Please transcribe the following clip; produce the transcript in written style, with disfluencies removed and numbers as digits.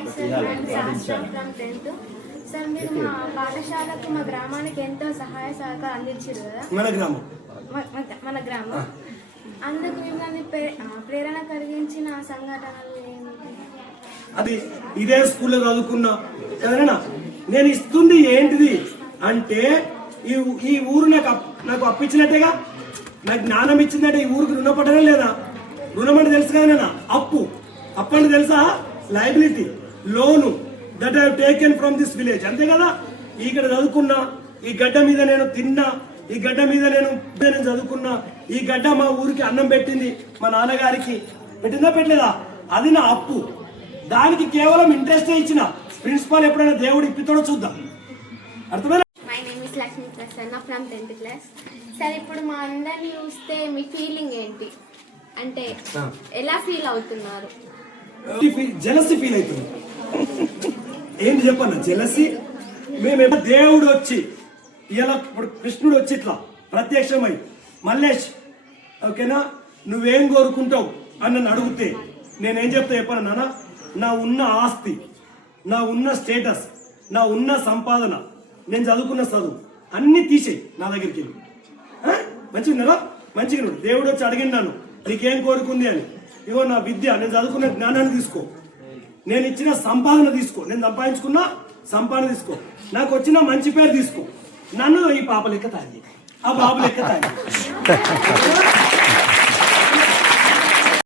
Hi sir, నేను శాస్త్రం from 10th. Sir మీరు మా పాఠశాలకు మా గ్రామానికి ఎంతో సహాయ సహకారం అందించారు కదా. మన గ్రామం అందుకు మిమ్మల్ని ప్రేరణ కలిగించిన సంఘటనలు ఏమిటి? అది ఇదే స్కూల్లో చదువుకున్నా ఎవరైనా నేను ఇస్తుంది ఏంటిది అంటే ఈ ఊరు నాకు అప్పించినట్టేగా, నాకు జ్ఞానం ఇచ్చిందంటే ఈ ఊరికి రుణపడడం లేదా? రుణం అంటే తెలుసు కదా, అప్పు అంటే తెలుసా? Liability, loan that I have taken from this village, అంతే కదా. ఇక్కడ చదువుకున్నా, ఈ గడ్డ మీద నేను తిన్నా, ఈ గడ్డ మీద నేను చదువుకున్నా, ఈ గడ్డ మా ఊరికి అన్నం పెట్టింది, మా నాన్నగారికి పెట్టిందా పెట్టలేదా? అది నా అప్పు. దానికి కేవలం ఇంట్రెస్ట్ ఇచ్చిన ప్రిన్సిపాల్ ఎప్పుడైనా దేవుడు ఇప్పితోడో చూద్దాం. అర్థమైనా? My name is Lakshmi Prasanna from 10th class. Sir ఇప్పుడు మా అందరిని చూస్తే మీ ఫీలింగ్ ఏంటి? అంటే ఎలా ఫీల్ అవుతున్నారు? జెలసీ ఫీల్ అవుతుంది. ఏంటి చెప్పన్నా జెలసీ? మేము దేవుడు వచ్చి ఇలా కృష్ణుడు వచ్చి ఇట్లా ప్రత్యక్షమై మల్లేష్ ఓకేనా నువ్వేం కోరుకుంటావు అని నన్ను అడిగితే నేనేం చెప్తా చెప్పాను నాన్న? నా ఉన్న ఆస్తి, నా ఉన్న స్టేటస్, నా ఉన్న సంపాదన, నేను చదువుకున్న చదువు అన్ని తీసేయి నా దగ్గరికి వెళ్ళి. మంచిగా ఉన్నారా? మంచిగా నువ్వు దేవుడు వచ్చి అడిగింది నన్ను నీకేం కోరుకుంది అని. ఇగో నా విద్య, నేను చదువుకున్న జ్ఞానాన్ని తీసుకో, నేను ఇచ్చిన సంపాదన తీసుకో, నేను సంపాదించుకున్న సంపాదన తీసుకో, నాకు వచ్చిన మంచి పేరు తీసుకో, నన్ను ఈ పాప లెక్క తాగి ఆ బాబు లెక్క తాగి